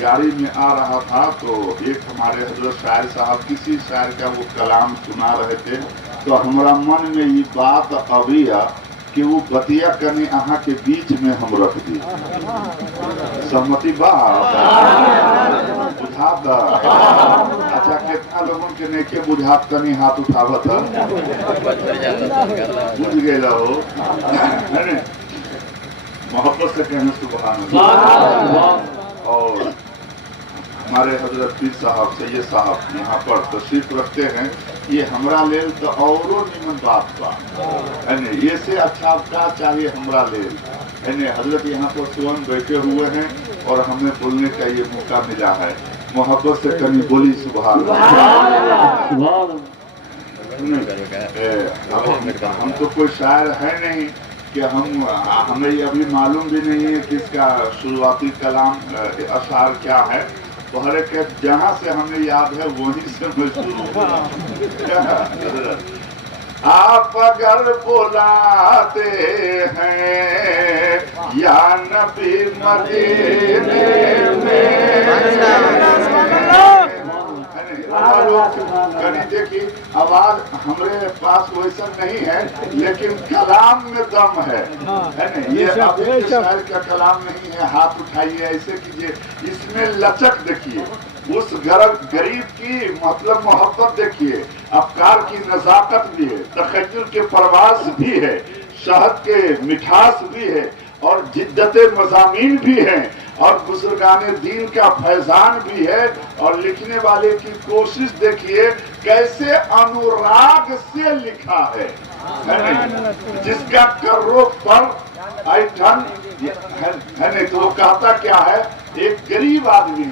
गाड़ी में आ रहा था तो एक हमारे हजरत शायर साहब किसी शायर का वो कलाम सुना रहे थे, तो हमारा मन में ये बात अभी आ कि वो बतिया कने अहाँ के बीच में हम रख दी। सहमति बा बुझात? अच्छा, कितना लोगों के नेके बुझात तनी हाथ उठावत बुझ गए हो। मोहब्बत से कहना सुभान अल्लाह। और हमारे हजरत पीर साहब सैयद साहब यहाँ पर तशरीफ रखते हैं, ये हमरा लेल तो औरो निमन बात बा है ने, ये से अच्छा क्या चाहिए हमरा लेल है ने। हजरत यहाँ पर स्वयं बैठे हुए हैं और हमें बोलने का ये मौका मिला है। मोहब्बत से कभी बोली सुभान अल्लाह। हम तो कोई शायर है नहीं कि हमें अभी मालूम भी नहीं है कि इसका शुरुआती कलाम अशार क्या है। बहरे के जहाँ से हमें याद है वहीं से मैं शुरू। आप अगर बुलाते हैं या नबी मदीने कहीं देखिए, आवाज हमारे पास वैसा नहीं है लेकिन कलाम में दम है ना। ये अभी के शायर का कलाम नहीं है। हाथ उठाइए, ऐसे कीजिए, इसमें लचक देखिए, उस गरीब की मतलब मोहब्बत देखिए, अफकार की नजाकत भी है, तखय्युल के परवाज भी है, शहद के मिठास भी है और जिद्दत मज़ामीन भी है और बुजुर्गाने दीन का फैजान भी है। और लिखने वाले की कोशिश देखिए कैसे अनुराग से लिखा है जिसका कर्रों पर ऐठन है नहीं। तो वो कहता क्या है, एक गरीब आदमी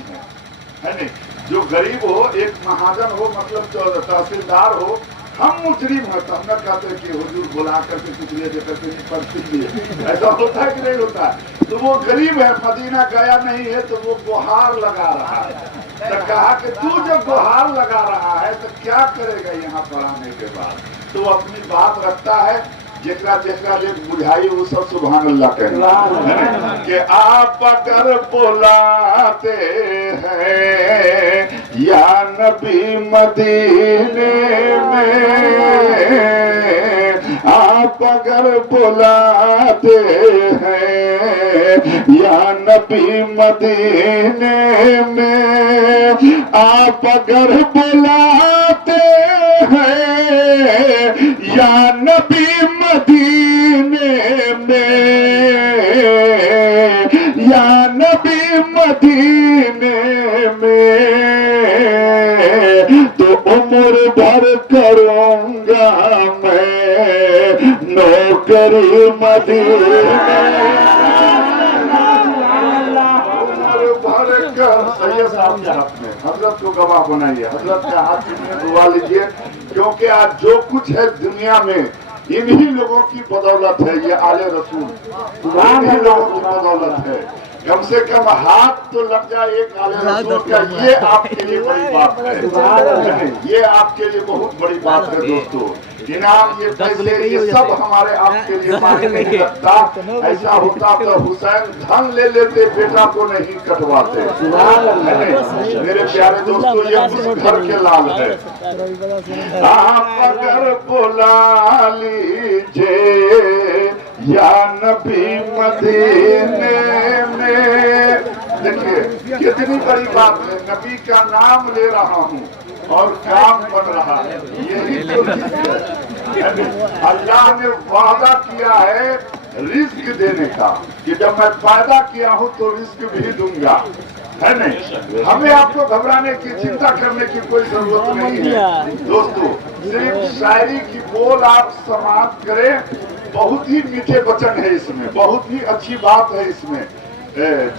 है नहीं, जो गरीब हो, एक महाजन हो, मतलब तहसीलदार हो, हम मुजरिम है तो हम न कहते कि हुजूर बुला करके कुछ ले दे करके पर्ची लिए, ऐसा होता है कि नहीं होता है। तो वो गरीब है, मदीना गया नहीं है, तो वो गुहार लगा रहा है। तो कहा कि तू जब गुहार लगा रहा है तो क्या करेगा यहाँ पर आने के बाद। तो वो अपनी बात रखता है, जेकरा जेकरा ले बुझाई वो सब सुभान अल्लाह कहना कि आप अगर बुलाते हैं या नबी मदीने में, आप अगर बुलाते हैं या नबी मदीने में, आप अगर बुलाते हैं या नबी मदीने में, या नबी मदीने में, तो उम्र भर करूंगा मैं नौकरी मदीने। सैयद साहब के हाथ में, हजरत को गवाह बनाइए, हजरत के हाथ में दुआ लीजिए, क्योंकि आज जो कुछ है दुनिया में इन्हीं लोगों की बदौलत है। ये आले रसूल इन्हीं लोगों की बदौलत है। कम से कम हाथ तो लग जाए एक आले रसूल का, ये आपके लिए बड़ी बात है, ये आपके लिए बहुत बड़ी बात है दोस्तों। इनाम, ये पैसे, ये सब हमारे आपके लिए मायने नहीं रखता। ऐसा होता तो हुसैन धन ले लेते, बेटा को नहीं कटवाते। मेरे प्यारे दोस्तों, ये उस घर के लाल है। आप अगर बुला लीजिए या नबी मदीने में, देखिए कितनी बड़ी बात है, नबी का नाम ले रहा हूँ और काम बन रहा है। यही तो है। अल्लाह ने वादा किया है रिस्क देने का कि जब मैं पैदा किया हूँ तो रिस्क भी दूंगा, है नहीं। हमें आपको घबराने की, चिंता करने की कोई जरूरत नहीं है दोस्तों। सिर्फ शायरी की बोल आप समाप्त करें, बहुत ही मीठे वचन है इसमें, बहुत ही अच्छी बात है इसमें,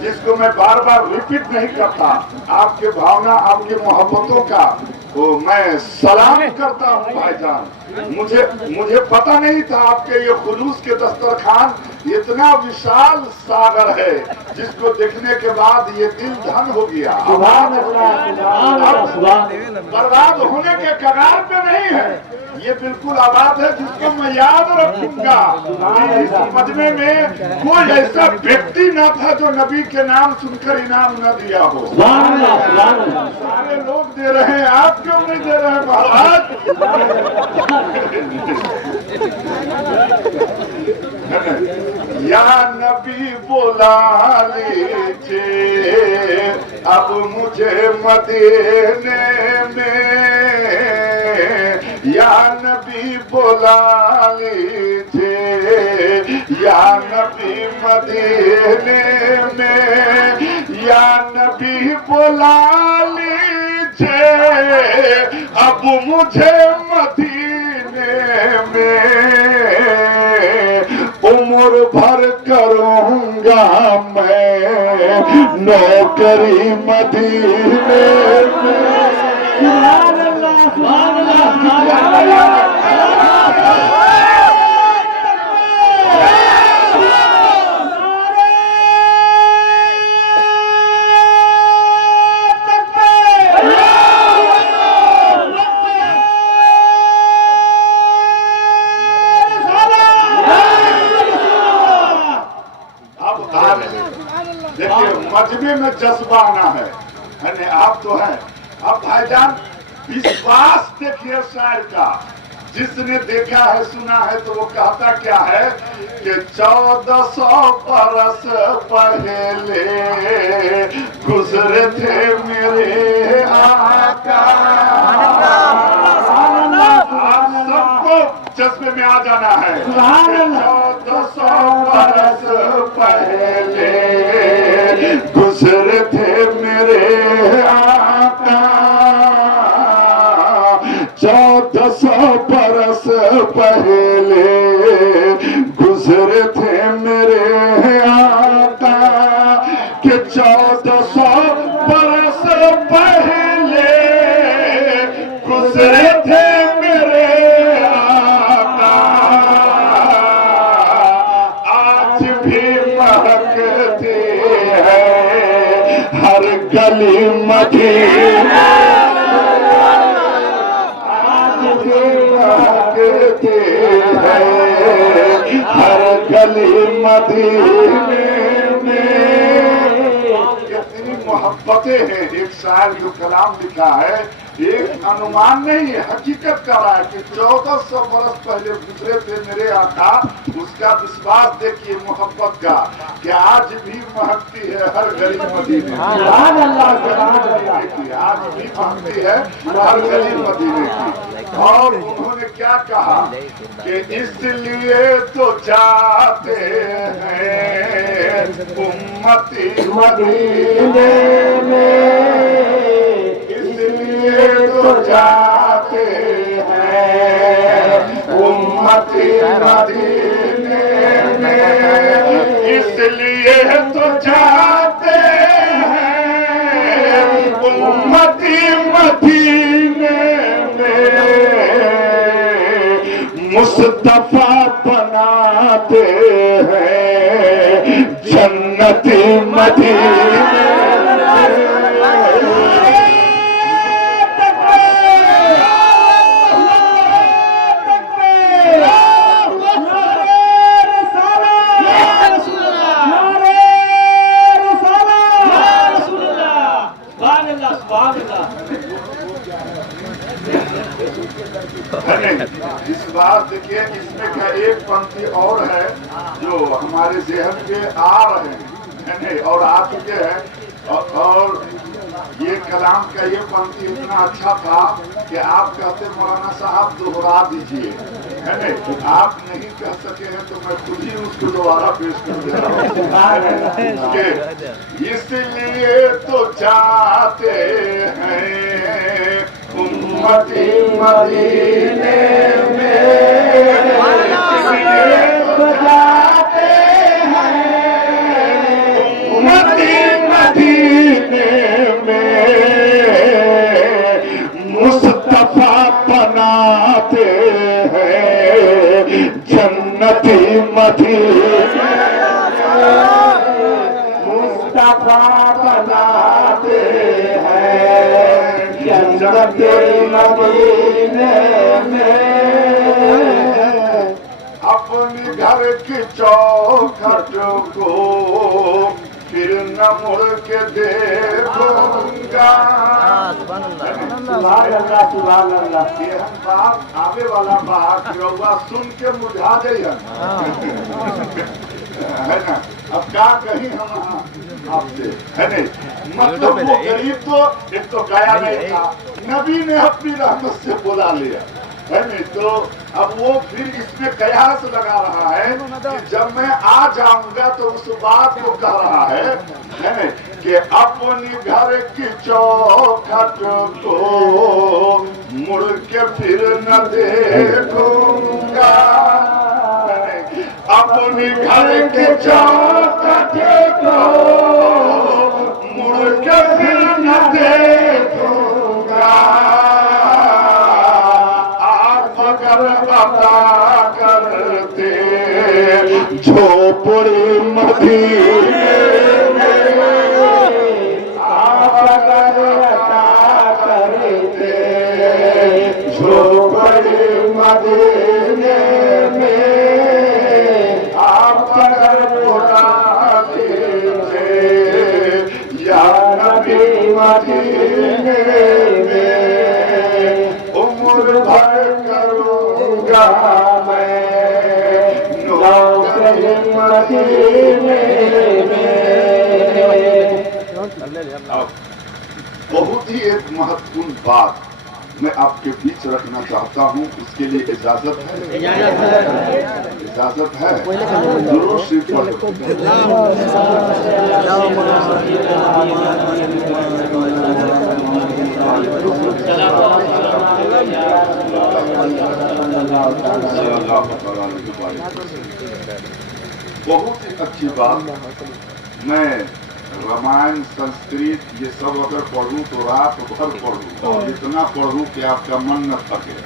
जिसको मैं बार बार रिपीट नहीं करता। आपके भावना, आपकी मोहब्बतों का तो मैं सलाम करता हूँ भाईजान। मुझे पता नहीं था आपके ये खुलूस के दस्तरखान इतना विशाल सागर है जिसको देखने के बाद ये दिल धन हो गया। बर्बाद होने के कगार पे नहीं है, ये बिल्कुल आबाद है जिसको मैं याद रखूंगा। इस मजमे में कोई ऐसा व्यक्ति ना था जो नबी के नाम सुनकर इनाम न दिया हो। सारे लोग दे रहे हैं, आप क्यों नहीं दे रहे हैं महाराज? या नबी बुला लीजिए अब मुझे मदीने में, या नबी बुला लीजिए, या नबी मदीने में, या नबी बुला लीजिए अब मुझे मदीने में, उम्र भर करूंगा मैं नौकरी मदीने में। देखिए मजमे में जज्बा आना है, आप तो है। अब भाईजान विश्वास देखिए शायर का, जिसने देखा है सुना है तो वो कहता क्या है कि 1400 बरस पहले गुजरे थे मेरे आका। आप सबको जज्बे में आ जाना है। 1400 बरस पहले गुजरे थे मेरे आका, 1400 बरस पहले गुजरे थे मेरे आका, कि 1400 बरस पहले गुजरे थे मेरे आका। आज भी महकती है हर गली मदीने, हर गली मदीने में। कितनी मोहब्बतें हैं। एक शायर जो कलाम लिखा है, एक अनुमान नहीं है, हकीकत कर रहा है कि 1400 बरस पहले गुजरे थे मेरे आका। उसका विश्वास देखिए मोहब्बत का, कि आज भी महकती है हर गली मदीने, आज भी महकती है हर गली मदीने की। और उन्होंने क्या कहा कि इसलिए तो जाते हैं उम्मती मदीने में, इसलिए तो जाते हैं उम्मती मदीने में, इसलिए तो जाते हैं उम्मती मदीने में, मुस्तफा बनाते हैं जन्नती मदीने। इस बार देखिए इसमें का एक पंक्ति और है जो हमारे जहन में आ रहे हैं और आ चुके हैं, और ये कलाम का ये पंक्ति इतना अच्छा था कि आप कहते मौलाना साहब दोहरा दीजिए, है नहीं? आप नहीं कह सके हैं तो मैं खुद ही उसको दोबारा पेश कर दे रहा हूँ। इसलिए तो चाहते हैं उम्मती मदीने में, इसलिए तो चाहते हैं उम्मती मदीने में, मुस्तफा बनाते हैं जन्नती मदीने। नबी मदीने में अपने घर की चौखट को फिर न मुड़ के देखूंगा। सुभान अल्लाह सुभान अल्लाह। ये हम बात आवे वाला बात रउआ सुन के मुझा जाइए है ना। अब क्या कहीं हम आपसे है नहीं, मतलब वो गरीब तो एक तो गया नहीं था, नबी ने अपनी रहमत से बुला लिया है नहीं, तो अब वो फिर इसमें कयास लगा रहा है कि जब मैं आ जाऊंगा तो उस बात को कह रहा है नहीं कि अपनी घर की चौखट को मुड़ के फिर न देखूंगा। अपनी घर के चौखट को मुड़ के फिर न देखूंगा। आप अगर अता करते झोपड़ी मदीने में, आप अगर अता करते झोपड़ी मदीने में, आप अगर बुला दीजिए या नबी मदीने में उम्र भर करूंगा मैं नौकरी मदीने में। बहुत ही एक महत्वपूर्ण बात मैं आपके बीच रखना चाहता हूँ, इसके लिए इजाजत है? इजाजत है? जरूर सिर्फ बहुत ही अच्छी बात। मैं रामायण संस्कृत ये सब अगर पढ़ूं तो रात भर पढ़ूं और इतना पढ़ूं कि आपका मन न थके,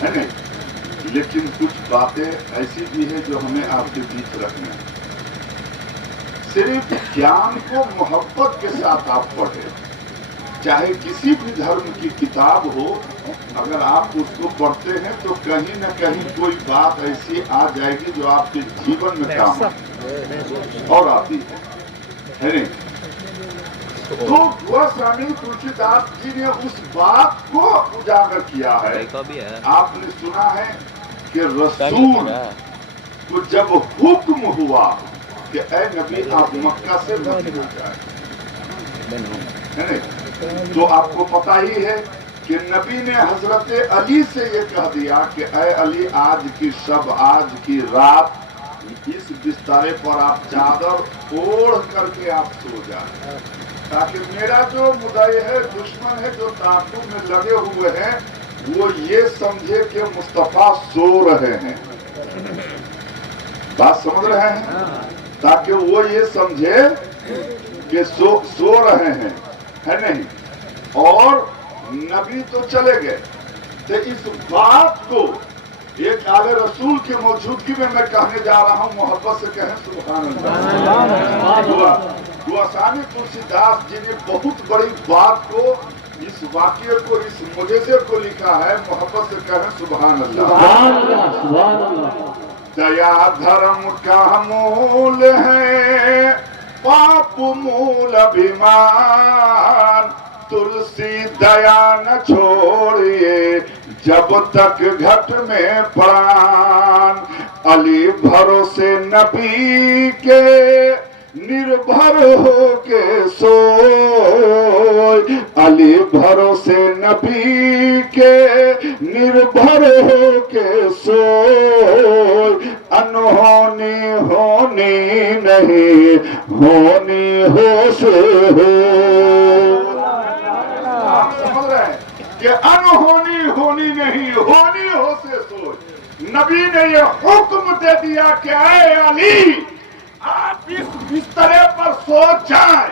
है नहीं। लेकिन कुछ बातें ऐसी भी है जो हमें आपके बीच रखना है। सिर्फ ज्ञान को मोहब्बत के साथ आप पढ़ें, चाहे किसी भी धर्म की किताब हो, अगर आप उसको पढ़ते हैं तो कहीं न कहीं कोई बात ऐसी आ जाएगी जो आपके जीवन में काम और आती है नहीं। तो गोस्वामी तुलसीदास जी ने उस बात को उजागर किया है। आपने सुना है कि रसूल को जब हुक्म हुआ कि ऐ नबी आप मक्का से मदीना जाए, है नहीं, तो आपको पता ही है कि नबी ने हजरत अली से ये कह दिया कि ऐ अली आज की रात इस बिस्तारे पर आप चादर ओढ़ करके आप सो जाए, ताकि मेरा जो मुदई है, दुश्मन है, जो ताकू में लगे हुए हैं, वो ये समझे कि मुस्तफा सो रहे हैं। बात समझ रहे हैं? ताकि वो ये समझे कि सो रहे हैं, है नहीं। और नबी तो चले गए, तो इस बात को एक आले रसूल की मौजूदगी में मैं कहने जा रहा हूँ, मोहब्बत से कहें सुभान अल्लाह। गोस्वामी तुलसीदास जी ने बहुत बड़ी बात को, इस वाक्य को, इस मुजज़े को लिखा है, मोहब्बत से कहें सुभान अल्लाह। दया धर्म का मूल है, पाप मूल अभिमान, तुलसी दया न छोड़िए जब तक घट में प्राण। अली भरोसे नबी के निर्भर हो के सोए, अली भरोसे नबी के निर्भर हो के सोए। अनहोनी होनी नहीं, होनी हो से हो। आप समझ रहे हैं कि अनहोनी होनी नहीं, होनी हो से सोच। नबी ने ये हुक्म दे दिया कि ऐ अली आप इस बिस्तरे पर सो जाएं,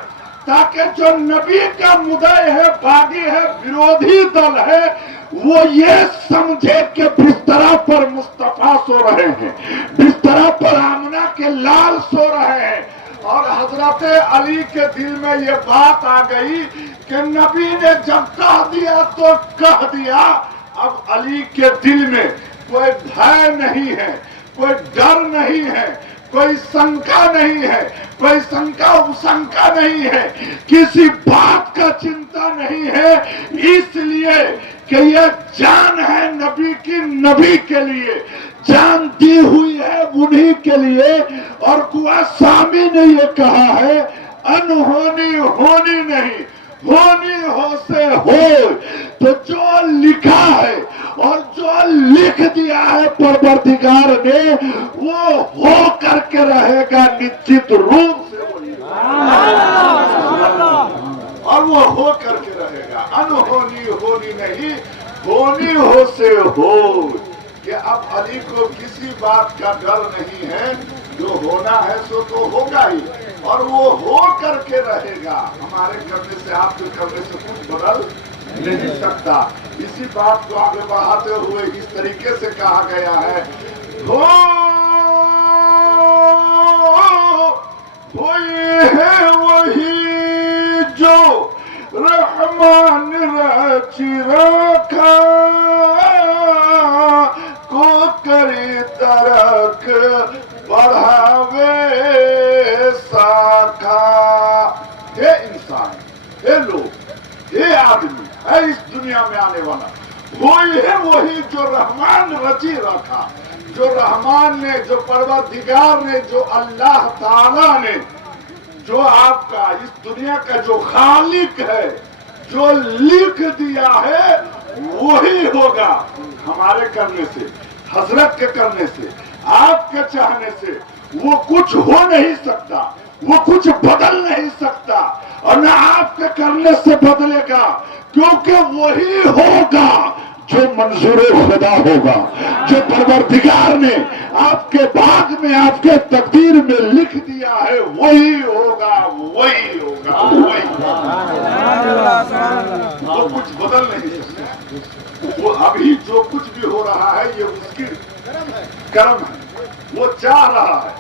ताकि जो नबी का मुदई है, बागी है, विरोधी दल है, वो ये समझे कि बिस्तरा पर मुस्तफा सो रहे हैं, बिस्तरा पर आमना के लाल सो रहे हैं। اور حضرت علی کے دل میں یہ بات آ گئی کہ نبی نے جب کہہ دیا تو کہہ دیا. اب علی کے دل میں کوئی بھے نہیں ہے, کوئی ڈر نہیں ہے, کوئی شنکا نہیں ہے, کوئی شنکا نہیں ہے, کسی بات کا چنتا نہیں ہے, اس لیے کہ یہ جان ہے نبی کی, نبی کے لیے جان دی ہوئی ہے انہی کے لیے. اور قوا سامی نے یہ کہا ہے انہونی ہونی نہیں, ہونی ہو سے ہو. تو جو لکھا ہے اور جو لکھ دیا ہے پروردگار نے وہ ہو کر کے رہے گا نشچت روپ سے, اور وہ ہو کر کے رہے گا. انہونی ہونی نہیں, ہونی ہو سے ہو. کہ اب علی کو کسی بات کا ڈر نہیں ہے, جو ہونا ہے سو تو ہوگا ہی, اور وہ ہو کر کے رہے گا. ہمارے کرنے سے, آپ کے کرنے سے کچھ بدل نہیں سکتا. اسی بات کو آگے بڑھاتے ہوئے اس طریقے سے کہا گیا ہے, ہوئی ہے وہی جو رحمان رچی رکھا, کو کری ترک بڑھاوے ساکھا. اے انسان, اے لوگ, اے آدمی, اے اس دنیا میں آنے والا, وہی ہے وہی جو رحمان رچی رکھا, جو رحمان نے, جو پروردگار نے, جو اللہ تعالیٰ نے, جو آپ کا اس دنیا کا جو خالق ہے, جو لکھ دیا ہے وہی ہوگا. ہمارے کرنے سے, حضرت کے کرنے سے, آپ کے چاہنے سے وہ کچھ ہو نہیں سکتا, وہ کچھ بدل نہیں سکتا, اور نہ آپ کے کرنے سے بدلے گا, کیونکہ وہی ہوگا جو منظور خدا ہوگا, جو پروردگار نے آپ کے بعد میں, آپ کے تقدیر میں لکھ دیا ہے وہی ہوگا, وہی ہوگا, وہی ہوگا. وہ کچھ بدل نہیں سکتا. وہ ابھی جو کچھ بھی ہو رہا ہے یہ اس کی کرم ہے, وہ چاہ رہا ہے,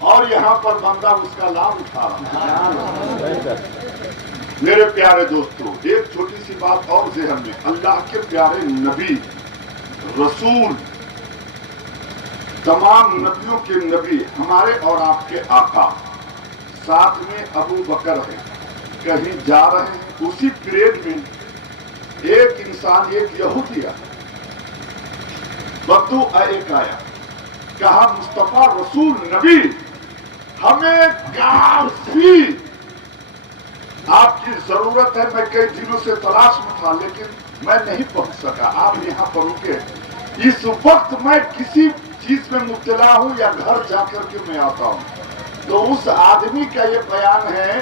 اور یہاں پر بندہ اس کا لابھ اٹھا رہا ہے. میرے پیارے دوستوں, ایک چھوٹی سی بات اور ذہن میں, اللہ کے پیارے نبی, رسول, تمام نبیوں کے نبی, ہمارے اور آپ کے آقا, ساتھ میں ابو بکر ہے, کہیں جا رہے ہیں, اسی پیریڈ میں ایک انسان, ایک یہودی آیا, بدو ایک آیا, کہا مصطفیٰ رسول نبی ہمیں کافی آپ کی ضرورت ہے. میں کئی دنوں سے تلاش میں تھا لیکن میں نہیں پہنچ سکا, آپ یہاں پر رکے. اس وقت میں کسی چیز میں مبتلا ہوں یا گھر جا کر کے میں آتا ہوں. تو اس آدمی کا یہ بیان ہے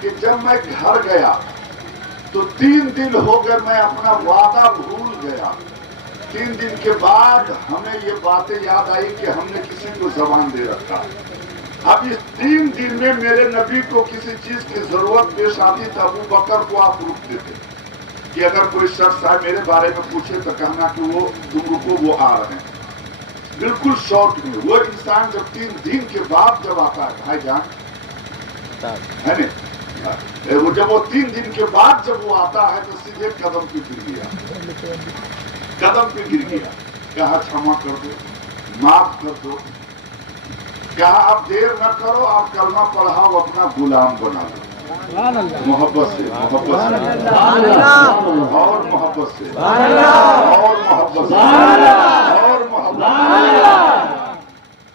کہ جب میں گھر گیا تو 3 دن ہو گئے, میں اپنا وعدہ بھول گیا. 3 دن کے بعد ہمیں یہ باتیں یاد آئی کہ ہم نے کسی کو زبان دے رکھا. اب اس 3 دن میں میرے نبی کو کسی چیز کی ضرورت پیش آتی تو ابو بکر کو آپ روک دیتے کہ اگر کوئی شخص آئے میرے بارے میں پوچھے تو کہنا کہ وہ تم رکو, وہ آ رہے ہیں. بالکل شارٹ میں وہ انسان جب 3 دن کے بعد جب آتا ہے, بھائی جان ہے نا, وہ جب وہ 3 دن کے بعد جب وہ آتا ہے تو سیدھے قدم پہ گر گیا, قدم پہ گر گیا. کہا چھما کر دو, معاف کر دو. کہا اب دیر نہ کرو, آپ کلمہ پڑھاؤ, اپنا غلام بنا لو. محبت سے, محبت سے, اور محبت سے, اور محبت سے, اور محبت.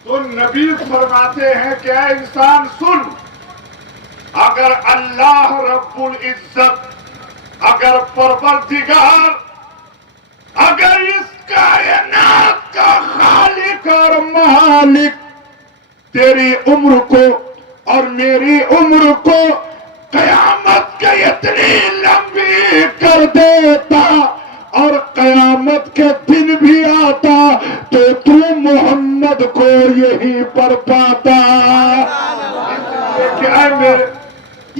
تو نبی فرماتے ہیں کہ اے انسان سن, اگر اللہ رب العزت, اگر پروردگار, اگر اس کائنات کا خالق اور مالک تیری عمر کو اور میری عمر کو قیامت کے اتنی لمبی کر دیتا اور قیامت کے دن بھی آتا تو تو محمد کو یہیں پر پاتا. کیا میرے,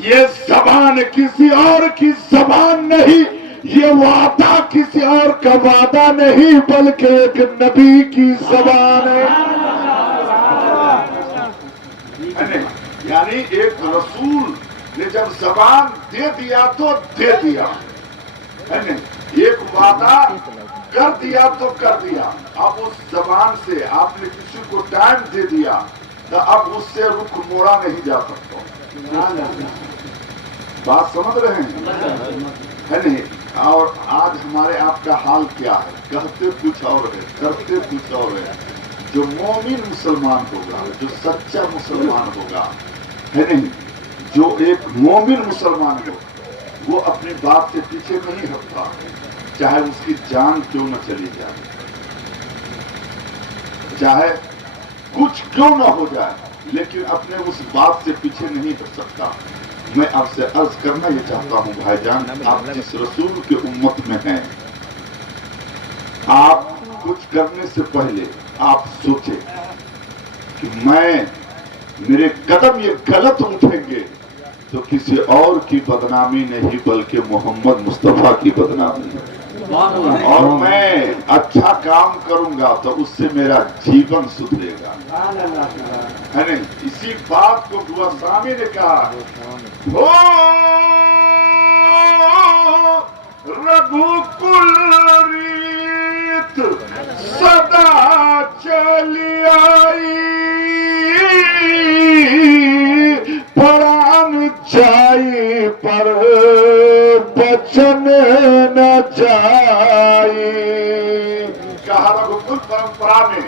یہ زبان کسی اور کی زبان نہیں, یہ وعدہ کسی اور کا وعدہ نہیں, بلکہ ایک نبی کی زبان ہے. یعنی ایک رسول نے جب زبان دے دیا تو دے دیا ہے نہیں، ایک وعدہ کر دیا تو کر دیا. اب اس زبان سے آپ نے کسی کو ٹائم دے دیا تو اب اس سے رخ موڑا نہیں جا سکتا. بات سمجھ رہے ہیں ہے نہیں؟ اور آج ہمارے آپ کا حال کیا ہے؟ کہتے کچھ اور ہے، کرتے کچھ اور ہے. جو مومن مسلمان ہوگا، جو سچا مسلمان ہوگا ہے نہیں، جو ایک مومن مسلمان ہوگا وہ اپنی بات سے پیچھے نہیں ہٹتا، چاہے اس کی جان کیوں نہ چلی جائے، چاہے کچھ کیوں نہ ہو جائے، لیکن اپنے اس بات سے پیچھے نہیں ہٹ سکتا. میں آپ سے عرض کرنا یہ چاہتا ہوں بھائی جان، آپ جس رسول کے امت میں ہیں، آپ کچھ کرنے سے پہلے آپ سوچیں کہ میرے قدم یہ غلط اٹھیں گے تو کسی اور کی بدنامی نہیں بلکہ محمد مصطفیٰ کی بدنامی ہے، اور میں اچھا کام کروں گا تو اس سے میرا جیون سدھرے گا ہے نہیں. اسی بات کو گوسوامی نے کہا، ہو رگھوکل ریت سدا چلی آئی، پران جائی پر بچن نہ جائی. کہا رگھوکل پرمپرا میں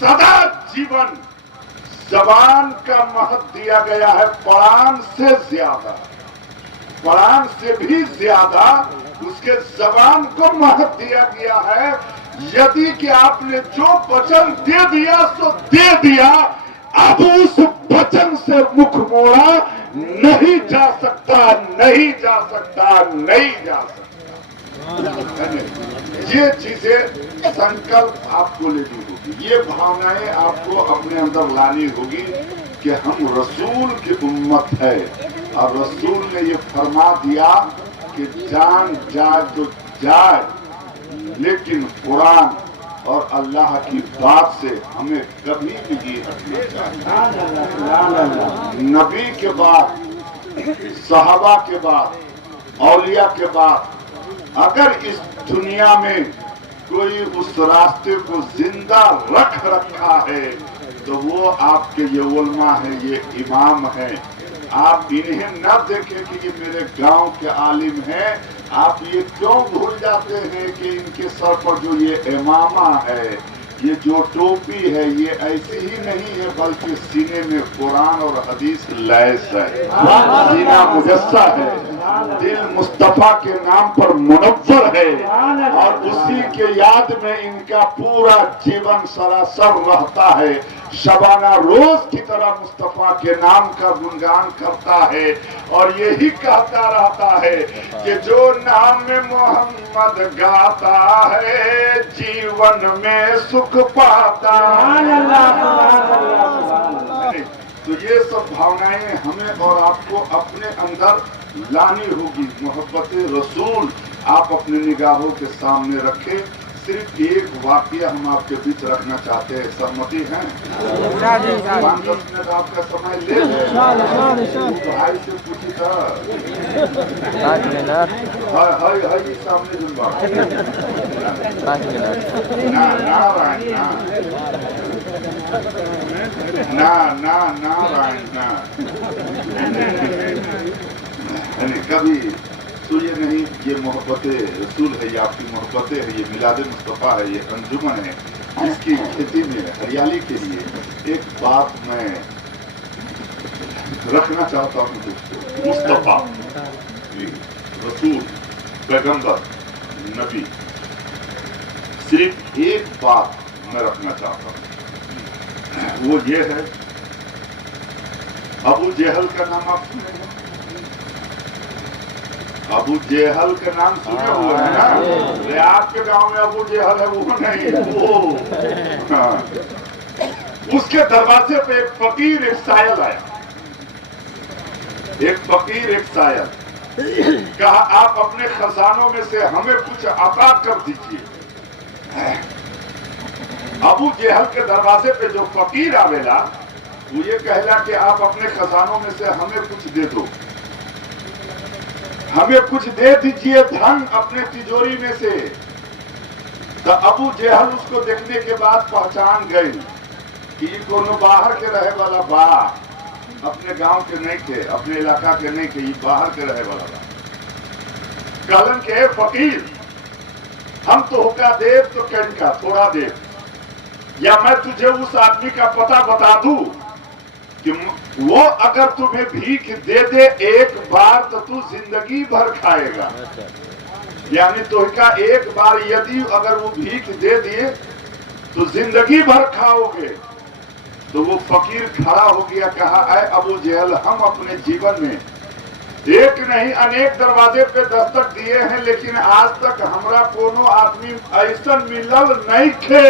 سدا جیون زبان کا مہت دیا گیا ہے، پران سے زیادہ، پران سے بھی زیادہ اس کے زبان کو مہت دیا گیا ہے. یدی کہ آپ نے جو وچن دے دیا سو دے دیا، اب اس وچن سے رخ موڑا نہیں جا سکتا، نہیں جا سکتا، نہیں جا سکتا. یہ چیزیں سنکلپ آپ کو لینی ہوگی، یہ بھاونائیں آپ کو اپنے اندر لانی ہوگی کہ ہم رسول کی امت ہے، اور رسول نے یہ فرما دیا کہ جان جائے تو جائے، لیکن قرآن اور اللہ کی بات سے ہمیں کبھی نہیں ہٹنا چاہیے. نبی کے بعد، صحابہ کے بعد، اولیاء کے بعد اگر اس دنیا میں کوئی اس راستے کو زندہ رکھ رکھا ہے تو وہ آپ کے یہ علماء ہیں، یہ امام ہیں. آپ انہیں نہ دیکھیں کہ یہ میرے گاؤں کے عالم ہیں، آپ یہ کیوں بھول جاتے ہیں کہ ان کے سر پر جو یہ امامہ ہے، یہ جو ٹوپی ہے، یہ ایسی ہی نہیں ہے بلکہ سینے میں قرآن اور حدیث لیس ہے، سینہ مجسہ ہے، دل مصطفیٰ کے نام پر منور ہے، اور اسی کے یاد میں ان کا پورا جیون سراسر رہتا ہے. شبانہ روز کی طرح مصطفیٰ کے نام کا گنگان کرتا ہے اور یہی کہتا رہتا ہے کہ جو نام محمد گاتا ہے جیون میں سکھ پاتا ہے. تو یہ سب بھاونائیں ہمیں اور آپ کو اپنے اندر لانی ہوگی. محبت رسول آپ اپنے نگاہوں کے سامنے رکھیں. صرف ایک واقعہ ہم آپ کے بیچ رکھنا چاہتے ہیں، سہمتی ہیں؟ 5-10 منٹ آپ کا سمے لے لیں. بھائی سے پوچھی تھا ہائی سامنے جنبا کبھی تو یہ نہیں، یہ محبت رسول ہے، یہ آپ کی محبتیں ہے، یہ میلاد مصطفیٰ ہے، یہ انجمن ہے. اس کی کھیتی میں ہریالی کے لیے ایک بات میں رکھنا چاہتا ہوں دوستو. مصطفیٰ رسول، پیغمبر، نبی، صرف ایک بات میں رکھنا چاہتا ہوں، وہ یہ ہے، ابو جہل کا نام آپ سنے ہیں؟ ابو جہل کا نام سنے ہوئے ہیں نا؟ آپ کے گاؤں میں ابو جہل ہے وہ نہیں، وہ اس کے دروازے پہ ایک فقیر، ایک سائل آیا. ایک فقیر، ایک سائل کہا آپ اپنے خزانوں میں سے ہمیں کچھ عطا کر دیجیے. ابو جہل کے دروازے پہ جو فقیر آویلا وہ یہ کہلا کہ آپ اپنے خزانوں میں سے ہمیں کچھ دے دو، ہمیں کچھ دے دیجئے دھن اپنے تجوری میں سے۔ تو ابو جہل اس کو دیکھنے کے بعد پہچان گئے کہ یہ کونو باہر کے رہے والا با، اپنے گاؤں کے نہیں تھے، اپنے علاقہ کے نہیں تھے، یہ باہر کے رہے والا با۔ کہلن کہ اے فقیر، ہم تو ہوکا دے تو کہن کا تھوڑا دے، یا میں تجھے اس آدمی کا پتہ بتا دوں کہ وہ اگر تمہیں بھیک دے دے ایک بار تو تو زندگی بھر کھائے گا، یعنی تو کا ایک بار یدی اگر وہ بھیک دے دیے تو زندگی بھر کھاؤ گے۔ تو وہ فقیر کھڑا ہو گیا، کہا اے ابو جہل، ہم اپنے جیون میں ایک نہیں انیک دروازے پہ دستک دیے ہیں، لیکن آج تک ہمارا کونو آدمی ایسا ملل نہیں تھے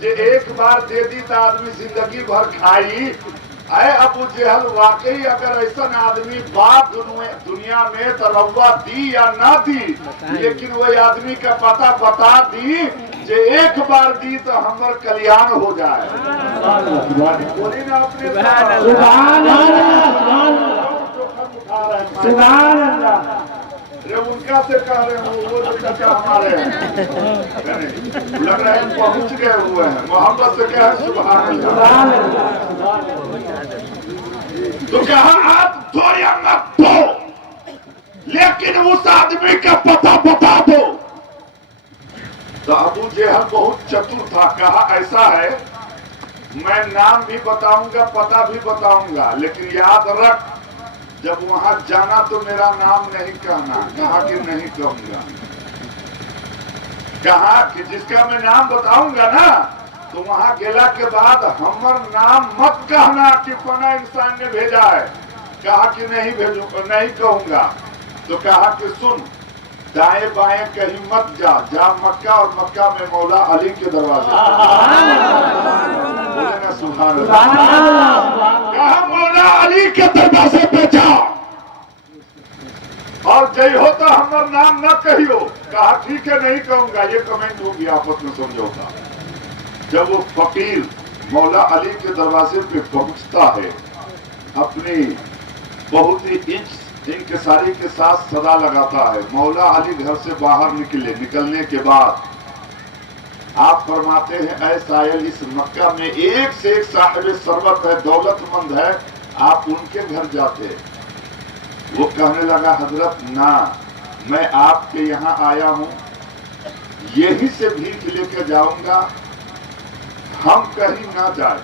جو ایک بار دے دی تو آدمی زندگی بھر کھائی۔ اے ابو جہل، واقعی اگر ایسا آدمی بات دنیا میں تو روا دی یا نہ دی، لیکن وہ آدمی کا پتہ بتا دی جو ایک بار دی تو ہمر کلیان ہو جائے۔ بولی نا اپنے سبحان اللہ، سبحان اللہ۔ ان کا سے کہہ رہے ہوں، وہ جو چچا ہمارے ہیں لگ رہے ہیں پہنچ گئے ہوئے ہیں، محبت سے کہہ سبحان اللہ۔ تو کہا آپ دو یا مت دو، لیکن اس آدمی کا پتہ بتا دو۔ تو ابو جہل بہت چتر تھا، کہا ایسا ہے میں نام بھی بتاؤں گا پتہ بھی بتاؤں گا، لیکن یاد رکھ جب وہاں جانا تو میرا نام نہیں کہنا۔ کہا کہ نہیں کہوں گا۔ کہا کہ جس کا میں نام بتاؤں گا نا تو وہاں گیلا کے بعد ہمر نام مت کہنا کہ فلاں انسان نے بھیجا ہے۔ کہا کہ نہیں بھیجوں، نہیں کہوں گا۔ تو کہا کہ سن، دائیں بائیں کہیں مت جا، جا مکہ اور مکہ میں مولا علی کے دروازے بولے نا سبحان اللہ۔ کہا مولا علی کے دروازے پہ جا اور جئی ہوتا ہمر نام نہ کہیو۔ کہا ٹھیک ہے نہیں کہوں گا۔ یہ کمنٹ ہو گیا آپس میں سمجھوتا۔ جب وہ فقیر مولا علی کے دروازے پہ پہنچتا ہے، اپنی بہت ہی انکساری کے ساتھ صدا لگاتا ہے، مولا علی گھر سے باہر نکلے۔ نکلنے کے بعد آپ فرماتے ہیں اے سائل، اس مکہ میں ایک سے ایک صاحب ثروت ہے، دولت مند ہے، آپ ان کے گھر جاتے۔ وہ کہنے لگا حضرت نہ، میں آپ کے یہاں آیا ہوں، یہی سے بھیک لے کے جاؤں گا، ہم کہیں نہ جائیں،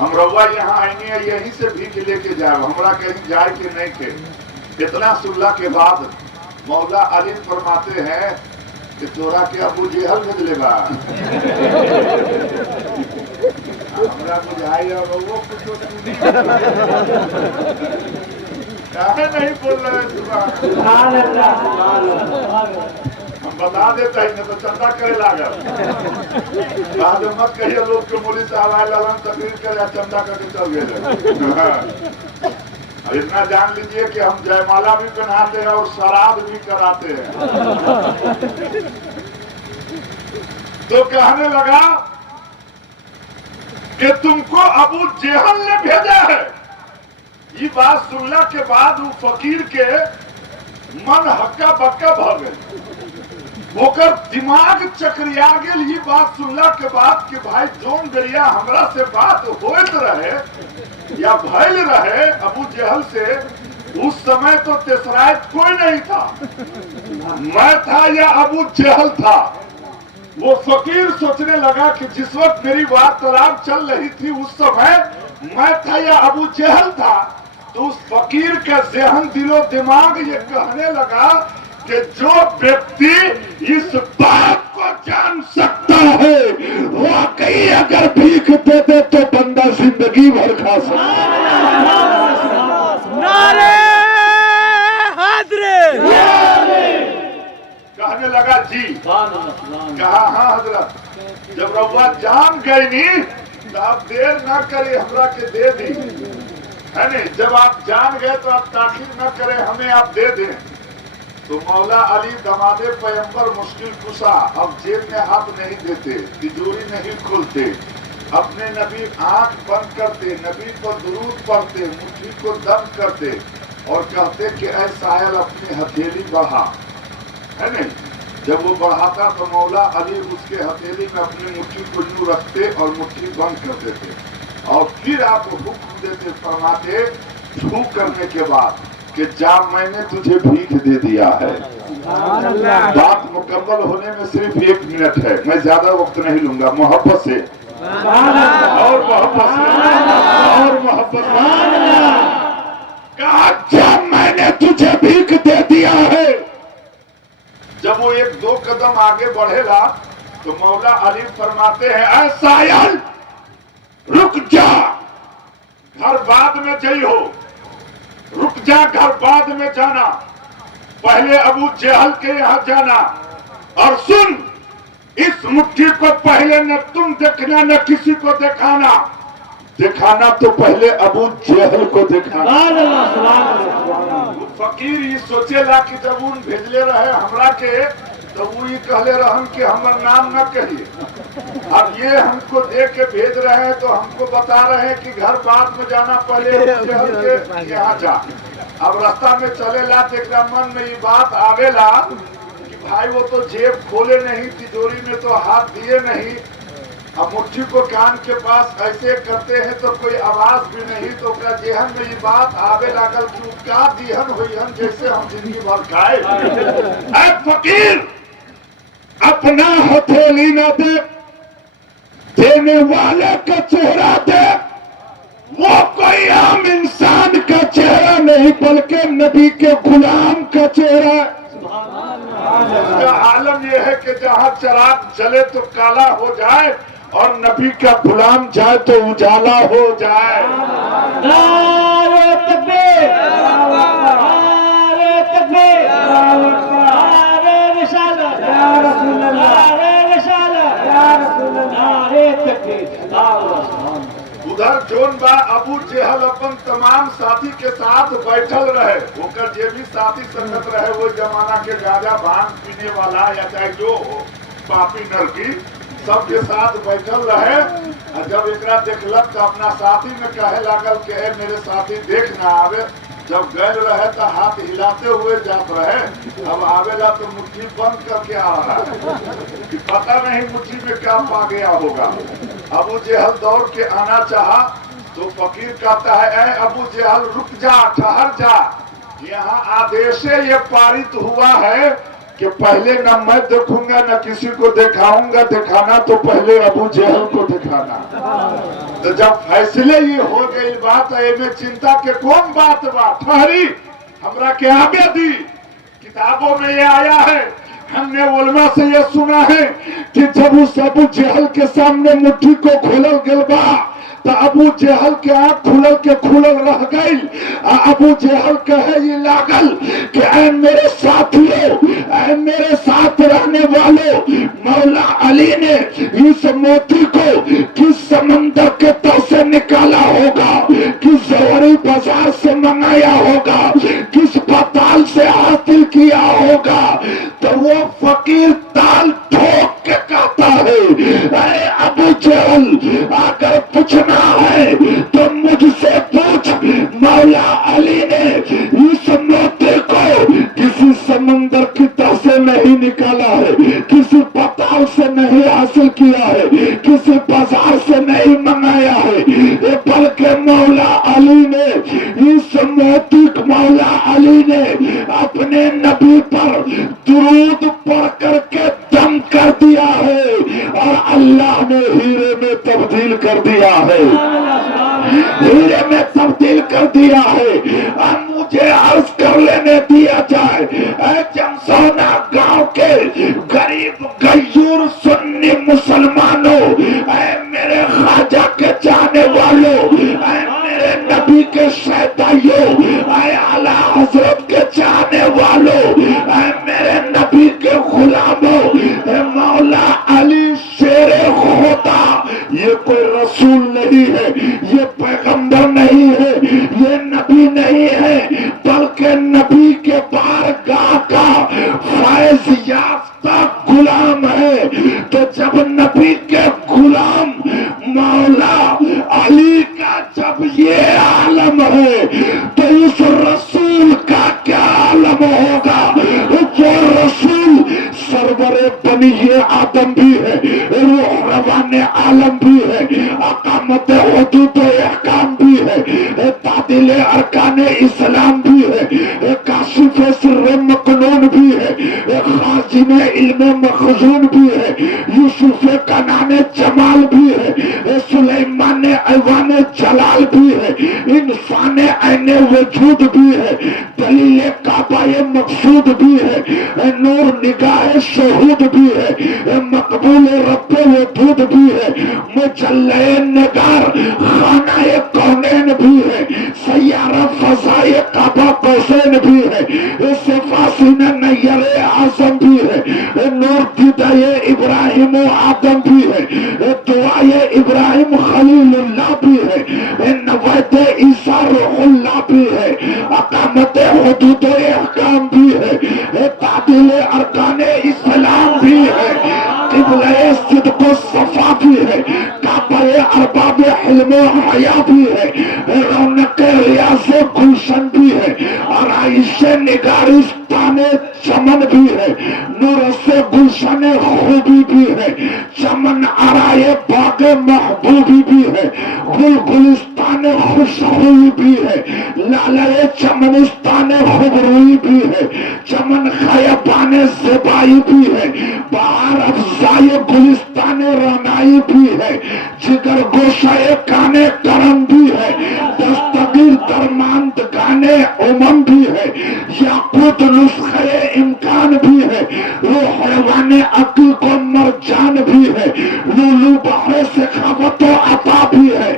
ہم روا یہاں آئیں گے یہیں سے بھیک لے کے جائے، ہمارا کہیں جائے کہ نہیں تھے۔ اتنا سنلا کے بعد مولا علی فرماتے ہیں کہ تورا کے ابو جہل بھیج لے گا، ہمارا بجھائی اور وہ کچھ نہیں بول رہے سبحان اللہ، ہم بتا دیتے ہیں تو چندہ کرے لاگا بعد مت کہیے لوگ کے مولی صاحب آئے لگا تقریر کرے چندہ کر کے چل گئے۔ اتنا جان لیجئے کہ ہم جے مالا بھی پہناتے ہیں اور شراب بھی کراتے ہیں۔ تو کہنے لگا کہ تم کو ابو جہل نے بھیجا ہے۔ یہ بات سننے کے بعد وہ فقیر کے من ہکا بکا بھر گئے، ओकर दिमाग चकरिया गेल। ये बात सुनला के बाद कि भाई जोन दरिया हमरा से बात होत रहे या भइल रहे अबू जहल से, उस समय तो तेसराइत कोई नहीं था, मैं था या अबू जहल था। वो फकीर सोचने लगा कि जिस वक्त मेरी वार्तालाप चल रही थी उस समय मैं था या अबू जहल था। तो उस फकीर का ज़हन दिलो दिमाग ये कहने लगा कि जो व्यक्ति इस बात को जान सकता है वाकई अगर भीख दे दे तो बंदा जिंदगी भर खा सकता है। नारे हैदरी कहने लगा जी, कहा हाँ हजरत। जब रउआ जान गई नी तो आप देर न करे, हमरा के दे दी है नहीं। जब आप जान गए तो आप ताखीर न करें, हमें आप दे दें। तो मौला अली दमादे पैगंबर मुश्किल कुशा अब जेब में हाथ नहीं देते, तिजोरी नहीं खोलते, अपने नबी आंख बंद करते, नबी को दुरूद पढ़ते, मुट्ठी को दम करते और कहते कि ऐ सायल अपनी हथेली बढ़ा, है नहीं? जब वो बढ़ाता तो मौला अली उसके हथेली में अपनी मुट्ठी को यूं रखते और मुट्ठी बंद कर देते और फिर आप हुक्म देते, फरमाते छू करने के बाद कि जा मैंने तुझे भीख दे दिया है। बात मुकम्मल होने में सिर्फ 1 मिनट है, मैं ज्यादा वक्त नहीं लूंगा। मोहब्बत से और मोहब्बत से और मोहब्बत से कहा, जा मैंने तुझे भीख दे दिया है। जब वो 1-2 कदम आगे बढ़ेगा तो मौला अली फरमाते हैं, ऐ सायल रुक जा, घर बाद में जइहो, रुक जा, घर बाद में जाना, पहले अबू जहल के यहाँ जाना और सुन, इस मुट्ठी को पहले न तुम देखना न किसी को दिखाना, दिखाना तो पहले अबू जहल को दिखाना। फकीर ये सोचेला कि जब उन भेजले रहे हमरा के तो वो ये कहले रहन कि हमर नाम न कहिए, अब ये हमको दे के भेज रहे हैं तो हमको बता रहे हैं कि घर बाद में जाना, पहले अबू जहल के यहाँ जा। अब रास्ता में चलेला तो एक मन में ये बात आवेला कि भाई वो तो जेब खोले नहीं, तिजोरी में तो हाथ दिए नहीं, अब मुट्ठी को कान के पास ऐसे करते हैं तो कोई आवाज भी नहीं, तो क्या जेहन में ये बात आवे लागल कि क्या दिहन होइहन जैसे हम जिंदगी भर खाए। ऐ फकीर अपना हथेली न दे, देने वाले का चेहरा दे, वो कोई आम इंसान का चेहरा नहीं बल्कि नबी के गुलाम का चेहरा। इसका आलम यह है कि जहाँ चिराग जले तो काला हो जाए और नबी का गुलाम जाए तो उजाला हो जाए। नारे तकबीर, नारे तकबीर, नारे रिसालत, या रसूल अल्लाह, नारे रिसालत, या रसूल अल्लाह, नारे तकबीर। उधर जोन बा अबू जहल अपन तमाम साथी के साथ बैठल रहे, होकर जे भी साथी संगत रहे वो जमाना के गांजा भांग पीने वाला या चाहे जो हो पापी नरकी सबके साथ बैठल रहे। और जब एकरा देखलक तो अपना साथी में कहे लागल कि ए मेरे साथी देख ना आवे, जब गैल रहे तो हाथ हिलाते हुए जात रहे, अब आवेला तो मुट्ठी बंद करके आ रहा है कि पता नहीं मुट्ठी में क्या पा गया होगा। अबू जहल दौड़ के आना चाहा तो फकीर कहता है, ऐ अबू जहल रुक जा, ठहर जा, यहाँ आदेशे ये पारित हुआ है कि पहले न मैं देखूंगा न किसी को दिखाऊंगा, दिखाना तो पहले अबू जहल को दिखाना। तो जब फैसले ये हो गई बात है में चिंता के कौन बात बा, ठहरी हमरा के आगे दी, किताबों में ये आया है, हमने उलमा से ये सुना है कि जब उस अबू जहल के सामने मुट्ठी को खोलल गल बा तो अबू जहल के आँख खुलल रह गई। अबू जहल कहे ये लागल कि ऐ मेरे साथियों, ऐ मेरे साथ रहने वालों, मौला अली ने इस मोती को किस समंदर के तह से निकाला होगा, किस जौहरी बाजार से मंगाया होगा, किस पाताल से हासिल किया होगा। तो वो फकीर ताल ठोक के कहता है, ऐ अबू जहल अगर पूछना है तो मुझसे पूछ, मौला अली ने इस मोती को किसी समंदर की तह से नहीं निकाला है, किसी पाताल से नहीं हासिल किया है, किसी बाजार से नहीं मंगाया है, बल्कि मौला अली ने इस मोती को, मौला अली ने अपने नबी पर दुरूद पढ़ करके दम कर दिया है और अल्लाह ने हीरे में तब्दील कर दिया है, हीरे में तब्दील कर दिया है। अब मुझे अर्ज कर लेने दिया जाए, जमसोना गांव के गरीब गयूर सुन्नी मुसलमानों, मेरे ख्वाजा के चाहने वालों, मेरे नबी के शहदाइयों, आला हजरत के चाहने वालों, मेरे नबी के गुलामों, मौला अली शेरे खुदा, ये कोई रसूल नहीं है, ये पैगंबर नहीं है, ये नबी नहीं है, बल्कि नबी के बारगाह का फैज याफ्ता गुलाम है। तो जब नबी के गुलाम मौला مولا علی کا جب یہ عالم ہے تو اس رسول کا کیا عالم ہوگا جو رسول سرور بنی آدم بھی ہے، روح روان عالم بھی ہے، اقامت حدود و احکام بھی ہے، تعدیل ارکان اسلام بھی ہے، کاشف سر مکنون بھی ہے، خازن علم مخزون بھی ہے، یوسف کنان جمال بھی ہے، سلیمان ایوان جلال بھی ہے، انسان عین وجود بھی ہے، دلیل کعبہ مقصود بھی ہے، نور نگاہ شہود بھی ہے، مقبول رب وجود بھی ہے، مجلے نگار خانہ کونین بھی ہے، سیارہ فضائے کعبہ قوسین بھی ہے، سفاسین نیر اعظم بھی ہے، نور دیدہ ابراہیم و آدم بھی ہے، دعائے ابراہیم خلیل اللہ بھی ہے، نوید عیسیٰ روح اللہ بھی ہے، اقامت حدود و احکام بھی ہے، تعدیل ارکان اسلام بھی ہے، قبلہ صدق و صفا بھی ہے، کعبہ ارباب حلم و حیا بھی ہے، رونق ریاض گلشن بھی ہے، آرائش نگارستان چمن بھی ہے، نور سے گلشن خوبی بھی ہے، چمن آرائے باغ محبوبی بھی ہے، گل گلستان خوشخوئی بھی ہے، لالے چمنستان خوبروئی بھی ہے، چمن خیبان زیبائی بھی ہے، بہار افزائے گلستان رنائی بھی ہے، جگر گوشہ کانے کرم بھی ہے، دستگیر درماند گانے امم بھی ہے، یاقوت نسخے امکان بھی ہے، روح روان عقل کو مرجان بھی ہے، لولو بحر سخاوت و عطا بھی ہے،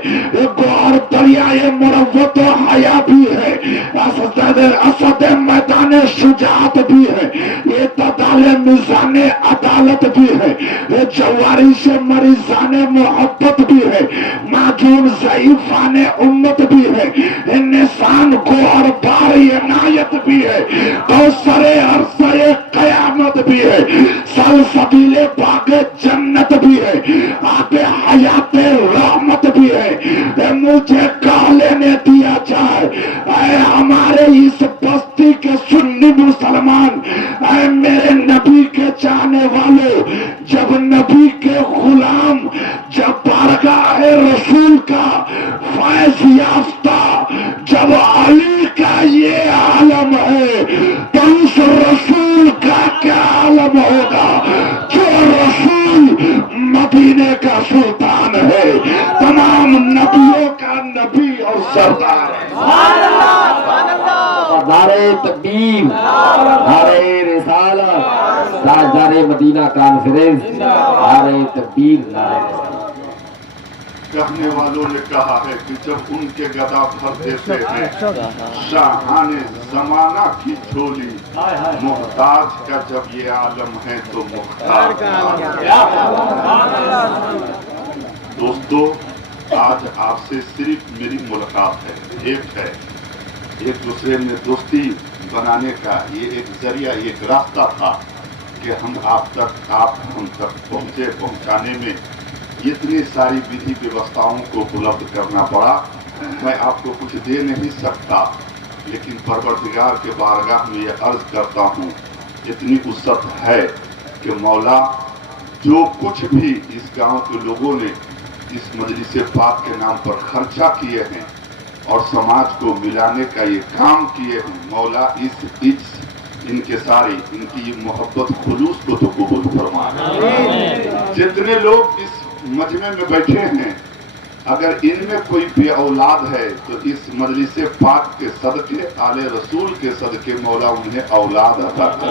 گوہر دریائے مروت و حیا بھی ہے، اسد میدان شجاعت بھی ہے، اعتدال میزان عدالت بھی ہے، جواری سے مریضان محبت بھی ہے، معجون ضعیفان امت بھی ہے، نسان گوہر بار عنایت بھی ہے، کوثر عرصہ قیامت بھی ہے، سلسبیل باغ جنت بھی ہے، آب حیات رحمت بھی ہے، مجھے کہا لینے دیا جائے اے ہمارے اس بستی کے سنی مسلمان، اے میرے نبی کے چاہنے والوں، جب نبی کے غلام جب بارگاہ رسول کا فیض یافتہ جب علی کا یہ عالم ہے تو اس رسول کا کیا عالم ہوگا جو رسول مدینے کا سلطان ہے، تمام نبیوں کا نبی اور سردار ہے۔ نعرہ تکبیر، نعرہ رسالت، تاجدار مدینہ کانفرنس، نعرہ تکبیر، نعرہ رسالت۔ کہنے والوں نے کہا ہے کہ جب ان کے گدا بھر دیتے ہیں شاہان زمانہ کی جھولی، محتاج کا جب یہ عالم ہے تو مختار۔ دوستو، آج آپ سے صرف میری ملاقات ہے، ایک دوسرے میں دوستی بنانے کا یہ ایک ذریعہ، ایک راستہ تھا کہ ہم ہم تک پہنچانے میں اتنی ساری ودھی ویوستھاؤں کو اپلبدھ کرنا پڑا۔ میں آپ کو کچھ دے نہیں سکتا، لیکن پروردگار کے بارگاہ میں یہ عرض کرتا ہوں، اتنی وسعت ہے کہ مولا جو کچھ بھی اس گاؤں کے لوگوں نے اس مجلس پاک کے نام پر خرچہ کیے ہیں اور سماج کو ملانے کا یہ کام کیے ہیں، مولا ان کے ساری ان کی محبت خلوص کو تو قبول فرما۔ جتنے لوگ اس مجمع میں بیٹھے ہیں، اگر ان میں کوئی بے اولاد ہے تو اس مجلس پاک کے صدقے، آل رسول کے صدقے مولا انہیں اولاد عطا کر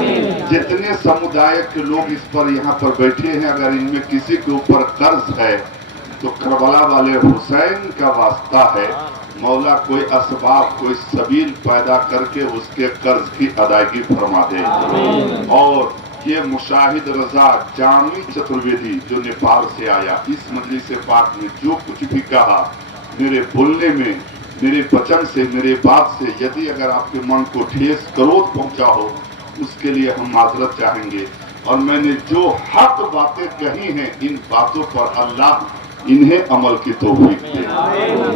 دے۔ جتنے سمودائے کے لوگ اس پر یہاں پر بیٹھے ہیں، اگر ان میں کسی کے اوپر قرض ہے تو کربلا والے حسین کا واسطہ ہے، مولا کوئی اسباب، کوئی سبیل پیدا کر کے اس کے قرض کی ادائیگی فرما دے۔ اور یہ مشاہد رضا جامی چترویدی جو نیپال سے آیا، اس مجلس پاک میں جو کچھ بھی کہا، میرے بولنے میں، میرے وچن سے، میرے بات سے یدی اگر آپ کے من کو ٹھیس کرود پہنچا ہو، اس کے لیے ہم معذرت چاہیں گے۔ اور میں نے جو حق باتیں کہی ہیں، ان باتوں پر اللہ इन्हें अमल की तौफीक दे,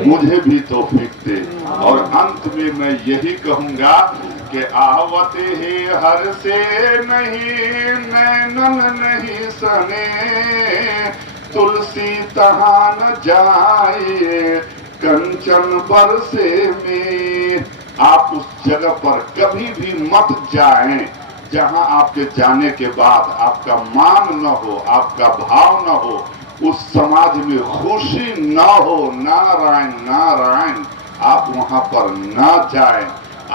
मुझे भी तौफीक दे। और अंत में मैं यही कहूंगा कि आवते ही हर से नहीं नैनन नहीं सने, तुलसी तहाँ न जाए कंचन बरसे में। आप उस जगह पर कभी भी मत जाएं जहां आपके जाने के बाद आपका मान न हो, आपका भाव न हो, उस समाज में खुशी न हो। नारायण नारायण, आप वहां पर न जाएं।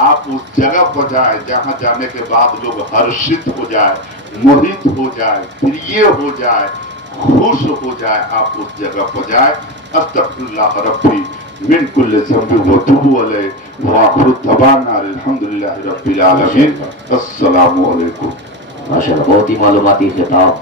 आप उस जगह पर जाएं जहां जाने के बाद लोग हर्षित हो जाए, मोहित हो जाए, प्रिय हो जाए, खुश हो जाए। आप उस जगह पर जाए। अस्तगफिरुल्लाह रब्बी मिन कुल्लि ज़ंबिन व अतूबु अलैहि व आखिरु दअवाना अल्हम्दुलिल्लाहि रब्बिल आलमीन। अस्सलामु अलैकुम। माशाअल्लाह, बहुत ही मालूमाती खिताब।